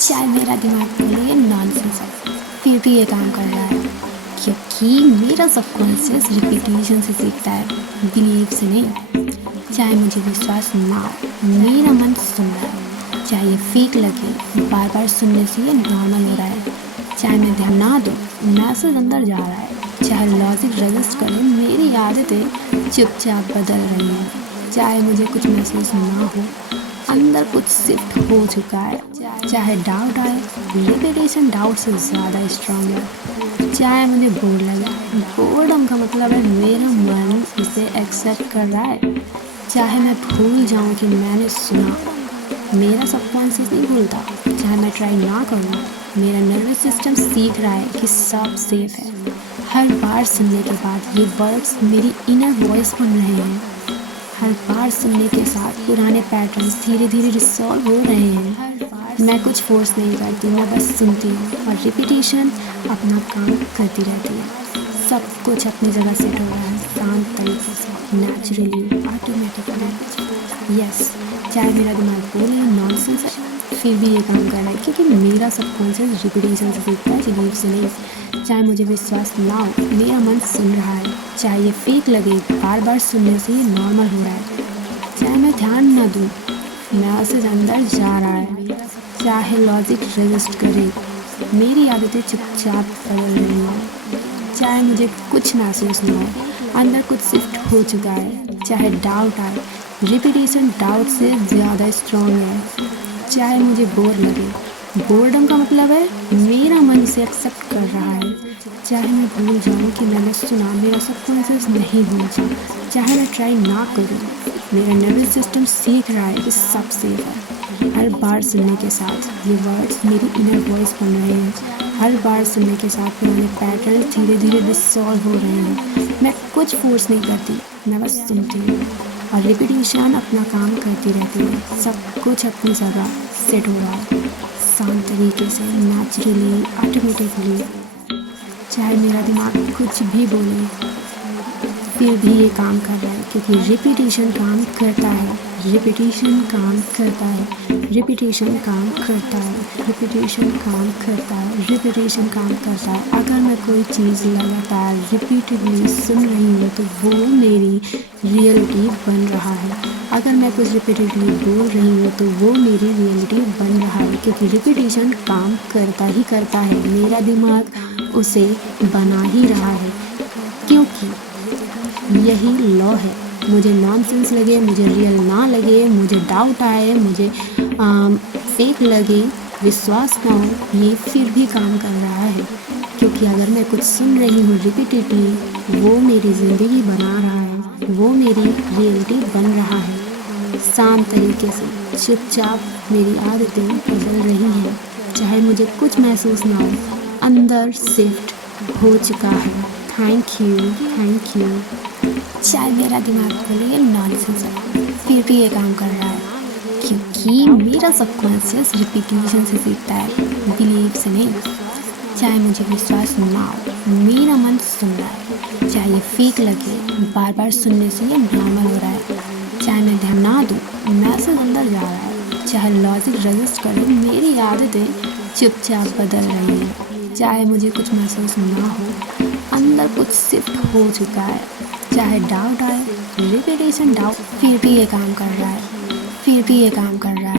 चाहे मेरा दिमाग बोले ये नॉनसेंस है, फिर भी ये काम कर रहा है, क्योंकि मेरा सबकॉन्शियस रिपीटेशन से सीखता है, बिलीव से नहीं। चाहे मुझे विश्वास ना हो, मेरा मन सुन रहा है। चाहे ये फेक लगे, बार बार सुनने से ये नॉर्मल हो रहा है। चाहे मैं ध्यान ना दूँ, मैसेज अंदर जा रहा है। चाहे लॉजिक रजिस्ट करे, मेरी आदतें चुपचाप बदल रही हैं। चाहे मुझे कुछ महसूस ना हो, अंदर कुछ शिफ्ट हो चुका है। चाहे डाउट आए, रिपीटेशन डाउट से ज़्यादा स्ट्रांग है। चाहे मुझे बोर लगे, बोर्डम का मतलब है मेरा मन इसे एक्सेप्ट कर रहा है। चाहे मैं भूल जाऊं कि मैंने सुना, मेरा सबकॉन्शियस नहीं भूलता। चाहे मैं ट्राई ना करूं, मेरा नर्वस सिस्टम सीख रहा है कि सब सेफ है। हर बार सुनने के बाद ये वर्ड्स मेरी इनर वॉइस बन रहे हैं। हर बार सुनने के साथ पुराने पैटर्न्स धीरे धीरे रिसॉल्व हो रहे हैं। मैं कुछ फोर्स नहीं करती, मैं बस सुनती हूँ और रिपीटेशन अपना काम करती रहती है। सब कुछ अपनी जगह सेट हो रहा है, शांत तरीके से, नेचुरली, ऑटोमेटिकली। यस, चाहे मेरा दिमाग बोले नॉनसेंस है, फिर भी ये काम कर रहा है, क्योंकि मेरा सबकॉन्शियस रिपीटेशन से सीखता है, बिलीव से नहीं। चाहे मुझे विश्वास ना हो, मेरा मन सुन रहा है। चाहे ये फेक लगे, बार बार सुनने से ये नॉर्मल हो रहा है। चाहे मैं ध्यान न दूँ, मैसेज अंदर जा रहा है। चाहे लॉजिक रजिस्ट करे, मेरी आदतें चुपचाप बदल रही हैं। चाहे मुझे कुछ महसूस ना हो, अंदर कुछ शिफ्ट हो चुका है। चाहे डाउट आए, रिपीटेशन डाउट से ज़्यादा स्ट्रॉन्ग है। चाहे मुझे बोर लगे, बोर्डम का मतलब है मेरा मन इसे एक्सेप्ट कर रहा है। चाहे मैं भूल जाऊँ कि मैंने सुना, मेरा सबकॉन्शियस नहीं भूलता। चाहे मैं ट्राई ना करूँ, मेरा नर्वस सिस्टम सीख रहा है कि सब सेफ है। हर बार सुनने के साथ ये वर्ड्स मेरी इनर वॉइस बन रहे हैं। हर बार सुनने के साथ पुराने पैटर्न धीरे धीरे डिसॉल्व हो रहे हैं। मैं कुछ फोर्स नहीं करती, मैं बस सुनती हूँ और रिपीटेशन अपना काम करती रहती है। सब कुछ अपनी जगह सेट हो रहा है, शांत तरीके से, नेचुरली, ऑटोमेटिकली। चाहे मेरा दिमाग कुछ भी बोले, फिर भी ये काम कर रहा है, क्योंकि रिपीटेशन काम करता है। रिपीटेशन काम करता है। रिपीटेशन काम करता है। रिपीटेशन काम करता है। रिपीटेशन काम करता है। अगर मैं कोई चीज़ लगातार रिपीटेडली सुन रही हूँ, तो वो मेरी रियलिटी बन रहा है। अगर मैं कुछ रिपीटेडली बोल रही हूँ, तो वो मेरी रियलिटी बन रहा है, क्योंकि रिपीटेशन काम करता ही करता है। मेरा दिमाग उसे बना ही रहा है, क्योंकि यही लॉ है। मुझे नॉनसेंस लगे, मुझे रियल ना लगे, मुझे डाउट आए, मुझे फेक लगे, विश्वास ना हो, ये फिर भी काम कर रहा है, क्योंकि अगर मैं कुछ सुन रही हूँ रिपीटेडली, वो मेरी ज़िंदगी बना रहा है, वो मेरी रियलिटी बन रहा है। शांत तरीके से, चुपचाप मेरी आदतें बदल रही हैं। चाहे मुझे कुछ महसूस ना हो, अंदर शिफ्ट हो चुका है। Thank you, thank you. चाहे मेरा दिमाग बोले ये नॉनसेंस है, फिर भी ये काम कर रहा है, क्योंकि मेरा सबकॉन्शियस रिपीटेशन से सीखता है, बिलीव से नहीं। चाहे मुझे विश्वास ना हो, मेरा मन सुन रहा है। चाहे ये फेक लगे, बार बार सुनने से ये नॉर्मल हो रहा है। चाहे मैं ध्यान ना दूँ, मैसेज अंदर जा रहा है। चाहे लॉजिक रजिस्ट करे, मेरी आदतें चुपचाप बदल रही हैं। चाहे मुझे कुछ महसूस ना हो, अंदर कुछ शिफ्ट हो चुका है। चाहे डाउट आए, रिपीटेशन डाउट, फिर भी ये काम कर रहा है, फिर भी ये काम कर रहा है।